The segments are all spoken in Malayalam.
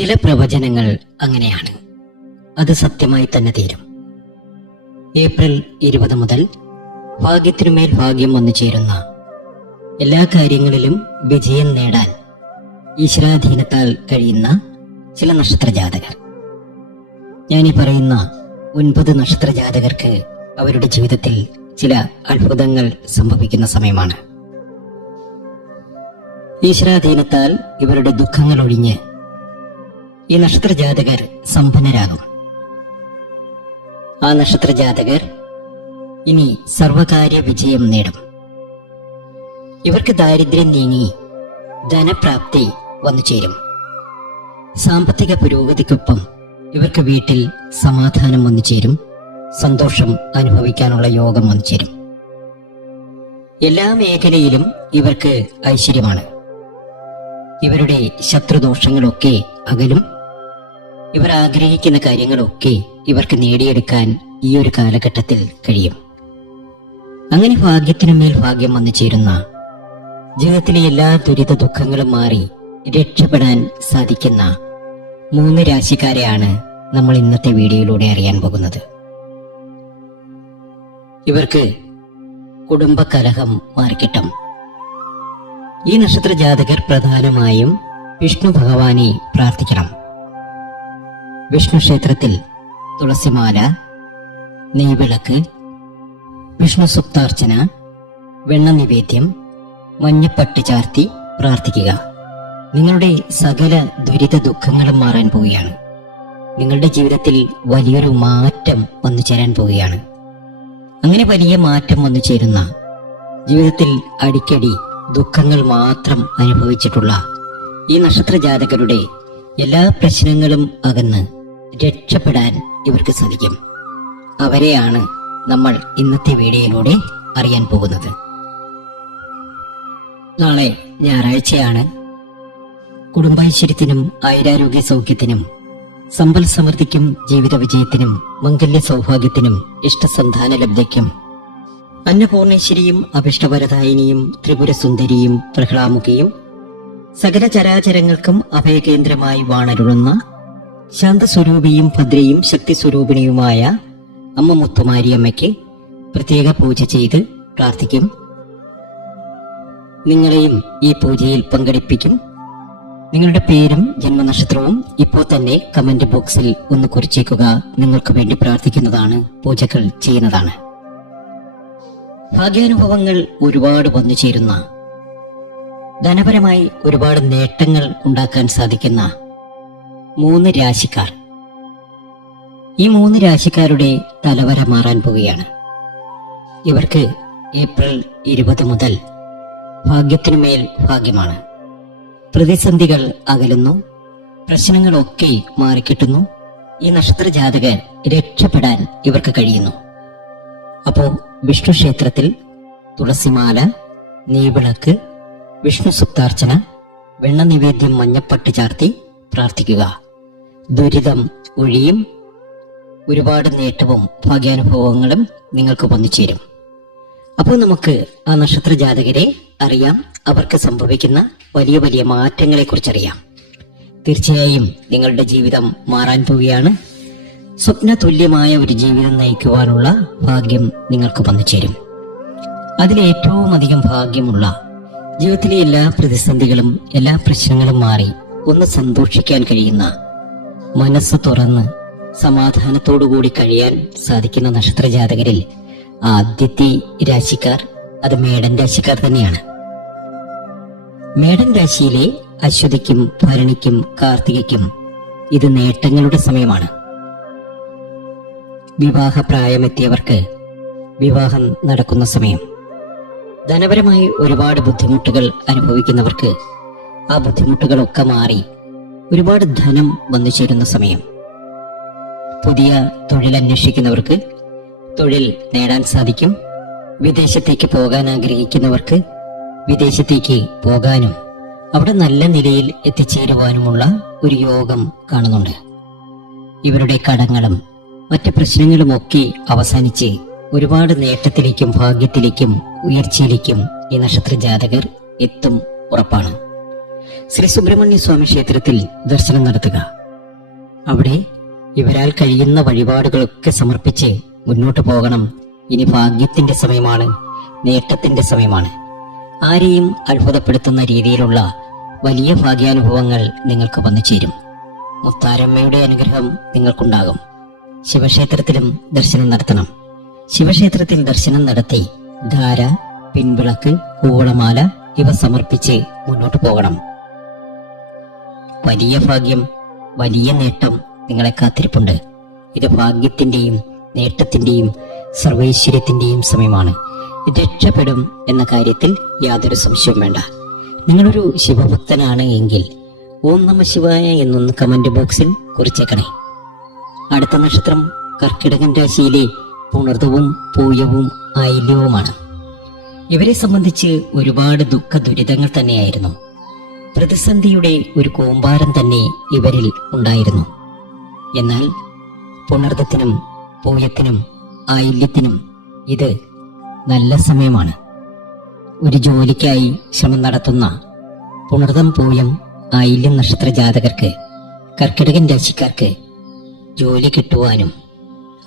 ചില പ്രവചനങ്ങൾ അങ്ങനെയാണ്, അത് സത്യമായി തന്നെ തീരും. ഏപ്രിൽ 20 മുതൽ ഭാഗ്യത്തിനുമേൽ ഭാഗ്യം വന്നു ചേരുന്ന എല്ലാ കാര്യങ്ങളിലും വിജയം നേടാൻ ഈശ്വരാധീനത്താൽ കഴിയുന്ന ചില നക്ഷത്രജാതകർ. ഞാനീ പറയുന്ന 9 നക്ഷത്രജാതകർക്ക് അവരുടെ ജീവിതത്തിൽ ചില അത്ഭുതങ്ങൾ സംഭവിക്കുന്ന സമയമാണ്. ഈശ്വരാധീനത്താൽ ഇവരുടെ ദുഃഖങ്ങൾ ഒഴിഞ്ഞ് ഈ നക്ഷത്രജാതകർ സമ്പന്നരാകും. ആ നക്ഷത്രജാതകർ ഇനി സർവകാര്യ വിജയം നേടും. ഇവർക്ക് ദാരിദ്ര്യം നീങ്ങി ധനപ്രാപ്തി വന്നു ചേരും. സാമ്പത്തിക പുരോഗതിക്കൊപ്പം ഇവർക്ക് വീട്ടിൽ സമാധാനം വന്നു ചേരും. സന്തോഷം അനുഭവിക്കാനുള്ള യോഗം വന്നു ചേരും. എല്ലാ മേഖലയിലും ഇവർക്ക് ഐശ്വര്യമാണ്. ഇവരുടെ ശത്രുദോഷങ്ങളൊക്കെ അകലും. ഇവർ ആഗ്രഹിക്കുന്ന കാര്യങ്ങളൊക്കെ ഇവർക്ക് നേടിയെടുക്കാൻ ഈ ഒരു കാലഘട്ടത്തിൽ കഴിയും. അങ്ങനെ ഭാഗ്യത്തിനുമേൽ ഭാഗ്യം വന്നു ചേരുന്ന, ജീവിതത്തിലെ എല്ലാ ദുരിത ദുഃഖങ്ങളും മാറി രക്ഷപ്പെടാൻ സാധിക്കുന്ന 3 രാശിക്കാരെയാണ് നമ്മൾ ഇന്നത്തെ വീഡിയോയിലൂടെ അറിയാൻ പോകുന്നത്. ഇവർക്ക് കുടുംബകലഹം മാറിക്കിട്ടും. ഈ നക്ഷത്ര ജാതകർ പ്രധാനമായും വിഷ്ണു ഭഗവാനെ പ്രാർത്ഥിക്കണം. വിഷ്ണു ക്ഷേത്രത്തിൽ തുളസിമാല, നെയ്വിളക്ക്, വിഷ്ണു സുക്താർച്ചന, വെണ്ണ നിവേദ്യം, മഞ്ഞപ്പട്ട് ചാർത്തി പ്രാർത്ഥിക്കുക. നിങ്ങളുടെ സകല ദുരിത ദുഃഖങ്ങളും മാറാൻ പോവുകയാണ്. നിങ്ങളുടെ ജീവിതത്തിൽ വലിയൊരു മാറ്റം വന്നു ചേരാൻ പോവുകയാണ്. അങ്ങനെ വലിയ മാറ്റം വന്നു ചേരുന്ന, ജീവിതത്തിൽ അടിക്കടി ദുഃഖങ്ങൾ മാത്രം അനുഭവിച്ചിട്ടുള്ള ഈ നക്ഷത്ര ജാതകരുടെ എല്ലാ പ്രശ്നങ്ങളും അകന്ന് രക്ഷപ്പെടാൻ ഇവർക്ക് സാധിക്കും. അവരെയാണ് നമ്മൾ ഇന്നത്തെ വീഡിയോയിലൂടെ അറിയാൻ പോകുന്നത്. നാളെ ഞായറാഴ്ചയാണ്. കുടുംബൈശ്വര്യത്തിനും ആയുരാരോഗ്യ സൗഖ്യത്തിനും സമ്പൽ സമൃദ്ധിക്കും ജീവിത വിജയത്തിനും മംഗല്യ സൗഭാഗ്യത്തിനും ഇഷ്ടസന്താന ലബ്ധയ്ക്കും അന്നപൂർണേശ്വരിയും അഭിഷ്ടവരദായിനിയും ത്രിപുരസുന്ദരിയും പ്രഹ്ലാമുഖിയും സകല ചരാചരങ്ങൾക്കും അഭയകേന്ദ്രമായി വാണരുളുന്ന ശാന്തസ്വരൂപിയും ഭദ്രയും ശക്തിസ്വരൂപിണിയുമായ അമ്മ മുത്തുമാരിയമ്മയ്ക്ക് പ്രത്യേക പൂജ ചെയ്ത് പ്രാർത്ഥിക്കും. നിങ്ങളെയും ഈ പൂജയിൽ പങ്കെടുപ്പിക്കും. നിങ്ങളുടെ പേരും ജന്മനക്ഷത്രവും ഇപ്പോൾ തന്നെ കമന്റ് ബോക്സിൽ ഒന്ന് കുറിച്ചേക്കുക. നിങ്ങൾക്ക് വേണ്ടി പ്രാർത്ഥിക്കുന്നതാണ്, പൂജകൾ ചെയ്യുന്നതാണ്. ഭാഗ്യാനുഭവങ്ങൾ ഒരുപാട് വന്നു ചേരുന്ന, ധനപരമായി ഒരുപാട് നേട്ടങ്ങൾ ഉണ്ടാക്കാൻ സാധിക്കുന്ന 3 രാശിക്കാർ. ഈ 3 രാശിക്കാരുടെ തലവര മാറാൻ പോവുകയാണ്. ഇവർക്ക് ഏപ്രിൽ 20 മുതൽ ഭാഗ്യത്തിനുമേൽ ഭാഗ്യമാണ്. പ്രതിസന്ധികൾ അകലുന്നു. പ്രശ്നങ്ങളൊക്കെ മാറിക്കിട്ടുന്നു. ഈ നക്ഷത്ര ജാതകർ രക്ഷപ്പെടാൻ ഇവർക്ക് കഴിയുന്നു. അപ്പോ വിഷ്ണു ക്ഷേത്രത്തിൽ തുളസിമാല, നെയ്വിളക്ക്, വിഷ്ണു സുക്താർച്ചന, വെണ്ണ നിവേദ്യം, മഞ്ഞപ്പട്ട് ചാർത്തി പ്രാർത്ഥിക്കുക. ദുരിതം ഒഴിയും. ഒരുപാട് നേട്ടവും ഭാഗ്യാനുഭവങ്ങളും നിങ്ങൾക്ക് വന്നു ചേരും. അപ്പോൾ നമുക്ക് ആ നക്ഷത്ര ജാതകരെ അറിയാം. അവർക്ക് സംഭവിക്കുന്ന വലിയ വലിയ മാറ്റങ്ങളെ കുറിച്ചറിയാം. തീർച്ചയായും നിങ്ങളുടെ ജീവിതം മാറാൻ പോവുകയാണ്. സ്വപ്ന തുല്യമായ ഒരു ജീവിതം നയിക്കുവാനുള്ള ഭാഗ്യം നിങ്ങൾക്ക് വന്നു ചേരും. അതിലേറ്റവും അധികം ഭാഗ്യമുള്ള, ജീവിതത്തിലെ എല്ലാ പ്രതിസന്ധികളും എല്ലാ പ്രശ്നങ്ങളും മാറി ഒന്ന് സന്തോഷിക്കാൻ കഴിയുന്ന, മനസ്സ് തുറന്ന് സമാധാനത്തോടുകൂടി കഴിയാൻ സാധിക്കുന്ന നക്ഷത്ര ജാതകരിൽ ആദ്യത്തെ രാശിക്കാർ അത് മേടൻ രാശിക്കാർ തന്നെയാണ്. മേടൻ രാശിയിലെ അശ്വതിക്കും ഭരണിക്കും കാർത്തികയ്ക്കും ഇത് നേട്ടങ്ങളുടെ സമയമാണ്. വിവാഹപ്രായമെത്തിയവർക്ക് വിവാഹം നടക്കുന്ന സമയം. ധനപരമായി ഒരുപാട് ബുദ്ധിമുട്ടുകൾ അനുഭവിക്കുന്നവർക്ക് ആ ബുദ്ധിമുട്ടുകളൊക്കെ മാറി ഒരുപാട് ധനം വന്നു ചേരുന്ന സമയം. പുതിയ തൊഴിൽ അന്വേഷിക്കുന്നവർക്ക് തൊഴിൽ നേടാൻ സാധിക്കും. വിദേശത്തേക്ക് പോകാൻ ആഗ്രഹിക്കുന്നവർക്ക് വിദേശത്തേക്ക് പോകാനും അവിടെ നല്ല നിലയിൽ എത്തിച്ചേരുവാനുമുള്ള ഒരു യോഗം കാണുന്നുണ്ട്. ഇവരുടെ കടങ്ങളും മറ്റ് പ്രശ്നങ്ങളുമൊക്കെ അവസാനിച്ച് ഒരുപാട് നേട്ടത്തിലേക്കും ഭാഗ്യത്തിലേക്കും ഉയർച്ചയിലേക്കും ഈ നക്ഷത്ര ജാതകർ എത്തും ഉറപ്പാണ്. ശ്രീ സുബ്രഹ്മണ്യ സ്വാമി ക്ഷേത്രത്തിൽ ദർശനം നടത്തുക. അവിടെ ഇവരാൽ കഴിയുന്ന വഴിപാടുകളൊക്കെ സമർപ്പിച്ച് മുന്നോട്ട് പോകണം. ഇനി ഭാഗ്യത്തിന്റെ സമയമാണ്, നേട്ടത്തിന്റെ സമയമാണ്. ആരെയും അത്ഭുതപ്പെടുത്തുന്ന രീതിയിലുള്ള വലിയ ഭാഗ്യാനുഭവങ്ങൾ നിങ്ങൾക്ക് വന്നു ചേരും. മുത്താരമ്മയുടെ അനുഗ്രഹം നിങ്ങൾക്കുണ്ടാകും. ശിവക്ഷേത്രത്തിലും ദർശനം നടത്തണം. ശിവക്ഷേത്രത്തിൽ ദർശനം നടത്തി ധാര, പിൻവിളക്ക്, കൂവളമാല ഇവ സമർപ്പിച്ച് മുന്നോട്ട് പോകണം. വലിയ ഭാഗ്യം, വലിയ നേട്ടം നിങ്ങളെ കാത്തിരിപ്പുണ്ട്. ഇത് ഭാഗ്യത്തിന്റെയും നേട്ടത്തിന്റെയും സർവൈശ്വര്യത്തിന്റെയും സമയമാണ്. രക്ഷപ്പെടും എന്ന കാര്യത്തിൽ യാതൊരു സംശയവും വേണ്ട. നിങ്ങളൊരു ശിവഭക്തനാണ് എങ്കിൽ ഓം നമഃ ശിവായ എന്നൊന്ന് കമന്റ് ബോക്സിൽ കുറിച്ചേക്കണേ. അടുത്ത നക്ഷത്രം കർക്കിടകൻ രാശിയിലെ പുണർദവും പൂയവും ആയില്യവുമാണ്. ഇവരെ സംബന്ധിച്ച് ഒരുപാട് ദുഃഖ ദുരിതങ്ങൾ തന്നെയായിരുന്നു. പ്രതിസന്ധിയുടെ ഒരു കൂമ്പാരം തന്നെ ഇവരിൽ ഉണ്ടായിരുന്നു. എന്നാൽ പുണർദത്തിനും പൂയത്തിനും ആയില്യത്തിനും ഇത് നല്ല സമയമാണ്. ഒരു ജോലിക്കായി ശ്രമം നടത്തുന്ന പുണർദം, പൂയം, ആയില്യം നക്ഷത്ര ജാതകർക്ക്, കർക്കിടകൻ രാശിക്കാർക്ക് ജോലി കിട്ടുവാനും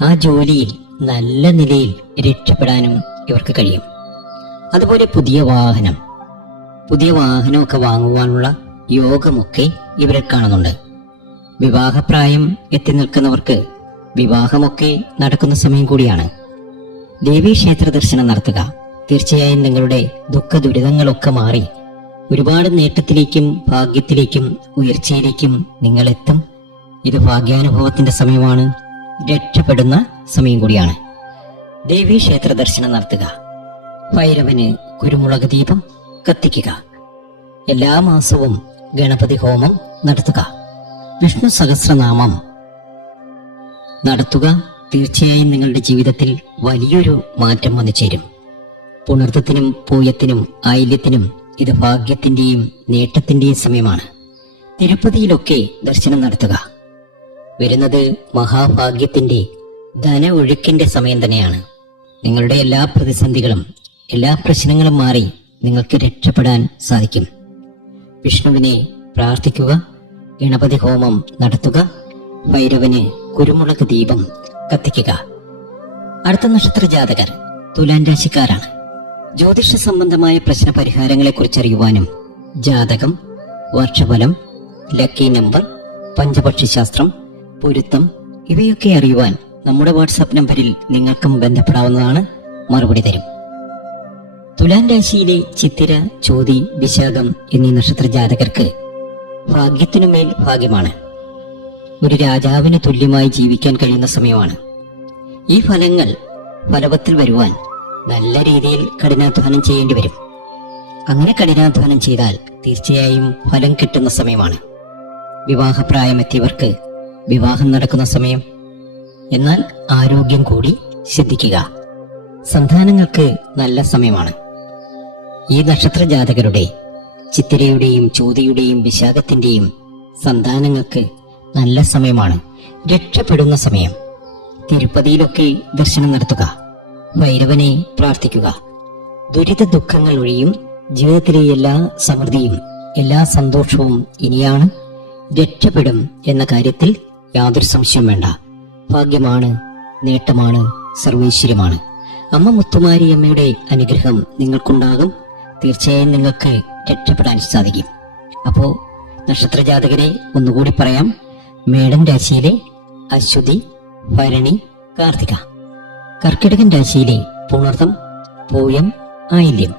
ആ ജോലിയിൽ നല്ല നിലയിൽ രക്ഷപ്പെടാനും ഇവർക്ക് കഴിയും. അതുപോലെ പുതിയ വാഹനമൊക്കെ വാങ്ങുവാനുള്ള യോഗമൊക്കെ ഇവരിൽ കാണുന്നുണ്ട്. വിവാഹപ്രായം എത്തി നിൽക്കുന്നവർക്ക് വിവാഹമൊക്കെ നടക്കുന്ന സമയം കൂടിയാണ്. ദേവീക്ഷേത്ര ദർശനം നടത്തുക. തീർച്ചയായും നിങ്ങളുടെ ദുഃഖ ദുരിതങ്ങളൊക്കെ മാറി ഒരുപാട് നേട്ടത്തിലേക്കും ഭാഗ്യത്തിലേക്കും ഉയർച്ചയിലേക്കും നിങ്ങളെത്തും. ഇത് ഭാഗ്യാനുഭവത്തിന്റെ സമയമാണ്, രക്ഷപ്പെടുന്ന സമയം കൂടിയാണ്. ദേവീക്ഷേത്ര ദർശനം നടത്തുക. ഭൈരവന് കുരുമുളക് ദീപം കത്തിക്കുക. എല്ലാ മാസവും ഗണപതി ഹോമം നടത്തുക. വിഷ്ണു സഹസ്രനാമം നടത്തുക. തീർച്ചയായും നിങ്ങളുടെ ജീവിതത്തിൽ വലിയൊരു മാറ്റം വന്നു ചേരും. പുണർദത്തിനും പൂയത്തിനും ആയില്യത്തിനും ഇത് ഭാഗ്യത്തിന്റെയും നേട്ടത്തിന്റെയും സമയമാണ്. തിരുപ്പതിയിലൊക്കെ ദർശനം നടത്തുക. വരുന്നത് മഹാഭാഗ്യത്തിന്റെ ധന ഒഴുക്കിന്റെ സമയം തന്നെയാണ്. നിങ്ങളുടെ എല്ലാ പ്രതിസന്ധികളും എല്ലാ പ്രശ്നങ്ങളും മാറി നിങ്ങൾക്ക് രക്ഷപ്പെടാൻ സാധിക്കും. വിഷ്ണുവിനെ പ്രാർത്ഥിക്കുക. ഗണപതി ഹോമം നടത്തുക. ഭൈരവന് കുരുമുളക് ദീപം കത്തിക്കുക. അടുത്ത നക്ഷത്ര ജാതകർ തുലാൻ രാശിക്കാരാണ്. ജ്യോതിഷ സംബന്ധമായ പ്രശ്ന പരിഹാരങ്ങളെ കുറിച്ച് അറിയുവാനും ജാതകം, വർഷഫലം, ലക്കി നമ്പർ, പഞ്ചപക്ഷി ശാസ്ത്രം, പൊരുത്തം ഇവയൊക്കെ അറിയുവാൻ നമ്മുടെ വാട്സാപ്പ് നമ്പറിൽ നിങ്ങൾക്കും ബന്ധപ്പെടാവുന്നതാണ്. മറുപടി തരും. തുലാൻ രാശിയിലെ ചിത്തിര, ചോതി, വിശാഖം എന്നീ നക്ഷത്ര ജാതകർക്ക് ഭാഗ്യത്തിനുമേൽ ഭാഗ്യമാണ്. ഒരു രാജാവിന് തുല്യമായി ജീവിക്കാൻ കഴിയുന്ന സമയമാണ്. ഈ ഫലങ്ങൾ ഫലവത്തിൽ വരുവാൻ നല്ല രീതിയിൽ കഠിനാധ്വാനം ചെയ്യേണ്ടി വരും. അങ്ങനെ കഠിനാധ്വാനം ചെയ്താൽ തീർച്ചയായും ഫലം കിട്ടുന്ന സമയമാണ്. വിവാഹപ്രായമെത്തിയവർക്ക് വിവാഹം നടക്കുന്ന സമയം. എന്നാൽ ആരോഗ്യം കൂടി ശ്രദ്ധിക്കുക. സന്താനങ്ങൾക്ക് നല്ല സമയമാണ്. ഈ നക്ഷത്ര ജാതകരുടെ ചിത്തിരയുടെയും ചോതിയുടെയും വിശാഖത്തിന്റെയും സന്താനങ്ങൾക്ക് നല്ല സമയമാണ്, രക്ഷപ്പെടുന്ന സമയം. തിരുപ്പതിയിലൊക്കെ ദർശനം നടത്തുക. ഭൈരവനെ പ്രാർത്ഥിക്കുക. ദുരിത ദുഃഖങ്ങൾ ഒഴിയും. ജീവിതത്തിലെ എല്ലാ സമൃദ്ധിയും എല്ലാ സന്തോഷവും ഇനിയാണ്. രക്ഷപ്പെടും എന്ന കാര്യത്തിൽ യാതൊരു സംശയം വേണ്ട. ഭാഗ്യമാണ്, നേട്ടമാണ്, സർവൈശ്വര്യമാണ്. അമ്മ മുത്തുമാരി അമ്മയുടെ അനുഗ്രഹം നിങ്ങൾക്കുണ്ടാകും. തീർച്ചയായും നിങ്ങൾക്ക് രക്ഷപ്പെടാൻ സാധിക്കും. അപ്പോ നക്ഷത്ര ജാതകരെ ഒന്നുകൂടി പറയാം. മേടൻ രാശിയിലെ അശ്വതി, ഭരണി, കാർത്തിക. കർക്കിടകൻ രാശിയിലെ പുണർദം, പൂയം, ആയില്യം.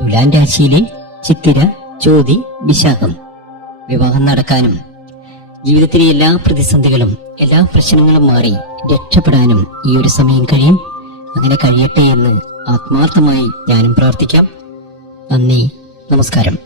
തുലാൻ രാശിയിലെ ചിത്തിര, ചോതി, വിശാഖം. വിവാഹം നടക്കാനും ജീവിതത്തിലെ എല്ലാ പ്രതിസന്ധികളും എല്ലാ പ്രശ്നങ്ങളും മാറി രക്ഷപ്പെടാനും ഈ ഒരു സമയം കഴിയും. അങ്ങനെ കഴിയട്ടെ എന്ന് ആത്മാർത്ഥമായി ഞാനും പ്രാർത്ഥിക്കാം. നന്ദി, നമസ്കാരം.